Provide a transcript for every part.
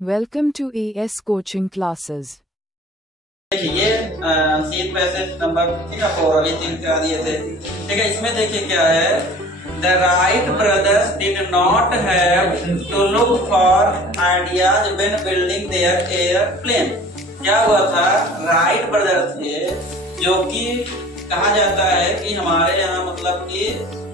Welcome to AS Coaching Classes. देखिए ये seat passage number 4 अभी 3 करा दिए थे। ठीक है, इसमें देखिए क्या है, the Wright brothers did not have to look for ideas when building their airplane. क्या हुआ था, राइट ब्रदर्स थे जो कि कहा जाता है कि हमारे यहाँ मतलब कि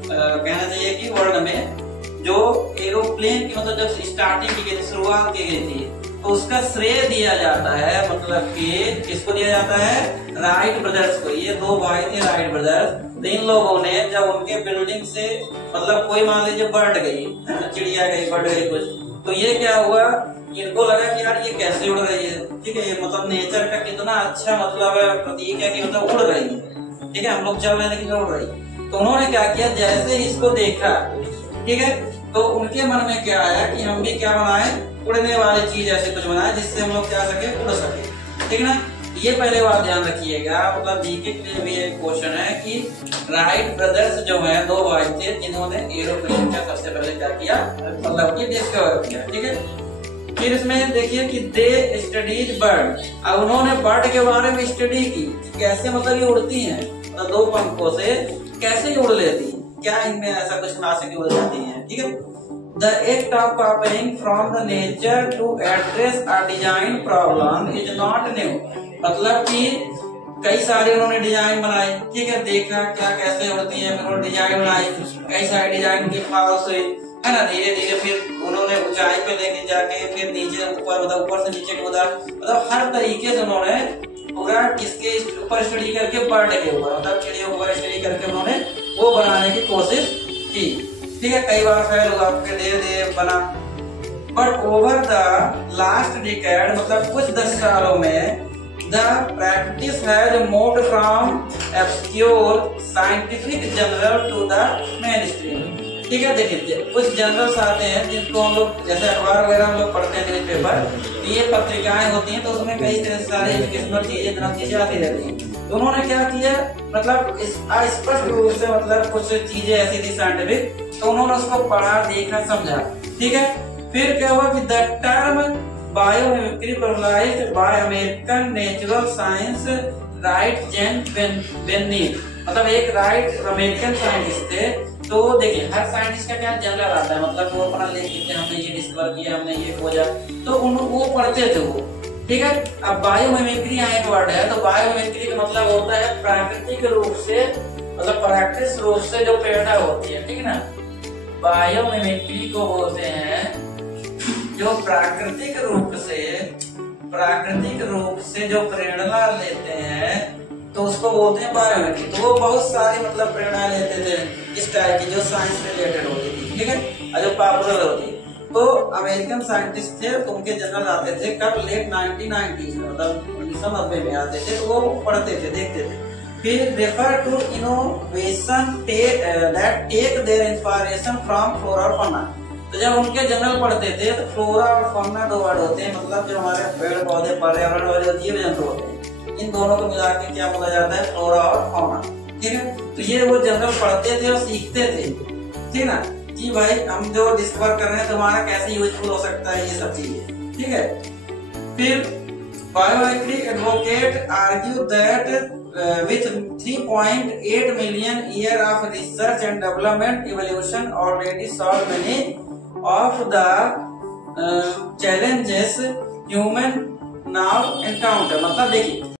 कहना चाहिए कि वर्ल्ड में जो एरोप्लेन की मतलब जब स्टार्टिंग की गई थी, शुरुआत की गई थी, तो उसका श्रेय दिया जाता है, मतलब कि किसको दिया जाता है, राइट ब्रदर्स को। ये दो भाई थे राइट ब्रदर्स। तो इन लोगों ने जब उनके बिल्डिंग से मतलब कोई मान लीजिए बर्ड गई, चिड़िया गई, बर्ड गई कुछ, तो ये क्या हुआ, इनको लगा कि यार ये कैसे उड़ रही है। ठीक है, ये मतलब नेचर का कितना अच्छा मतलब प्रतीक है कि मतलब उड़ रही है। ठीक है, हम लोग चल रहे हैं लेकिन उड़ रही है। तो उन्होंने क्या किया, जैसे इसको देखा, ठीक है, तो उनके मन में क्या आया कि हम भी क्या बनाए, उड़ने वाली चीज ऐसे कुछ बनाए जिससे हम लोग क्या सके, उड़ सके। ठीक ना, ये पहले बात ध्यान रखिएगा। मतलब जीके के लिए भी एक क्वेश्चन है कि राइट ब्रदर्स जो है दो भाई थे जिन्होंने एरोप्लेन का सबसे पहले क्या किया, मतलब कि डिस्कवर किया। ठीक है, फिर इसमें देखिए कि दे स्टडीज बर्ड। अब उन्होंने बर्ड के बारे में स्टडी की, कैसे मतलब ये उड़ती है, मतलब दो पंखों से कैसे उड़ लेती, क्या इनमें ऐसा कुछ खास है कि उड़ जाती है। ठीक है, The act of copying from the nature to address a design problem is not new। मतलब कि कई सारे उन्होंने डिजाइन बनाए। ठीक है, देखा क्या कैसे उड़ती है, फिर उन्होंने डिजाइन बनाई, कई सारे डिजाइन की फॉल्स हुई, है ना, धीरे धीरे फिर उन्होंने ऊंचाई पे लेके जाके फिर नीचे ऊपर, मतलब ऊपर से नीचे कूदा, मतलब हर तरीके से उन्होंने पूरा किसके ऊपर स्टडी करके, बर्ड के ऊपर, मतलब चिड़ियों के ऊपर स्टडी करके उन्होंने वो बनाने की कोशिश की। ठीक है, कई बार फेल हुआ, फिर धीरे धीरे बना। But over the last decade, मतलब कुछ 10 सालों में, the practice has moved from obscure scientific journal to the main stream. ठीक है, देखिए कुछ जर्नल्स आते हैं जिनको हम लोग जैसे अखबार वगैरह हम लोग पढ़ते हैं, न्यूज पेपर, ये पत्रिकाएं होती हैं, तो उसमें कई तरह सारे एजुकेशनल चीजें आती रहती हैं। तो उन्होंने क्या किया, मतलब स्पष्ट रूप से मतलब कुछ चीजें ऐसी थी साइंटिफिक, तो उन्होंने उसको पढ़ा, देखा, समझा। ठीक है, फिर क्या हुआ कि the term biomimicry popularised by American natural science writer Janine Benyus. मतलब एक राइट अमेरिकन साइंटिस्ट थे। तो देखिए हर साइंटिस्ट का क्या जनरल आता है, मतलब वो अपना लेके हमने ये डिस्कवर किया, हमने ये खोजा, तो वो पढ़ते थे वो। ठीक है, अब बायोमिमिक्री यहाँ एक वर्ड है, तो बायोमिमिक्री का मतलब होता है प्राकृतिक रूप से, मतलब प्रैक्टिस रूप से जो पैदा होती है। ठीक है ना, बायोमिमिक्री को बोलते हैं जो प्राकृतिक रूप से जो प्रेरणा लेते हैं, तो उसको बोलते हैं बायोमिमिक्री। तो वो बहुत सारी मतलब प्रेरणा लेते थे इस टाइप की जो साइंस रिलेटेड होती थी। ठीक है, और जो पॉपुलर होती है। तो अमेरिकन साइंटिस्ट थे, तो उनके जर्नल आते थे कब, लेट 1990s में, मतलब 1990 में आते थे, तो वो पढ़ते थे, देखते थे। फिर refer to innovation that take their inspiration from flora और फौना। तो जब उनके जर्नल पढ़ते थे तो फ्लोरा और फौना दो वर्ड होते हैं, मतलब जो हमारे पेड़ पौधे, पर्यावरण वाले जीव जंतु होते हैं, इन दोनों को मिला के क्या बोला जाता है, फ्लोरा और फौना। ठीक है, तो ये वो जर्नल पढ़ते थे और सीखते थे। ठीक ना, कि भाई हम जो डिस्कवर कर रहे हैं तुम्हारा कैसे यूजफुल हो सकता है, ये सब चीजें। ठीक है, फिर biomimicry advocate argue that with 3.8 million year of research and development, evolution already solved many of the challenges human now encounter। मतलब देखिए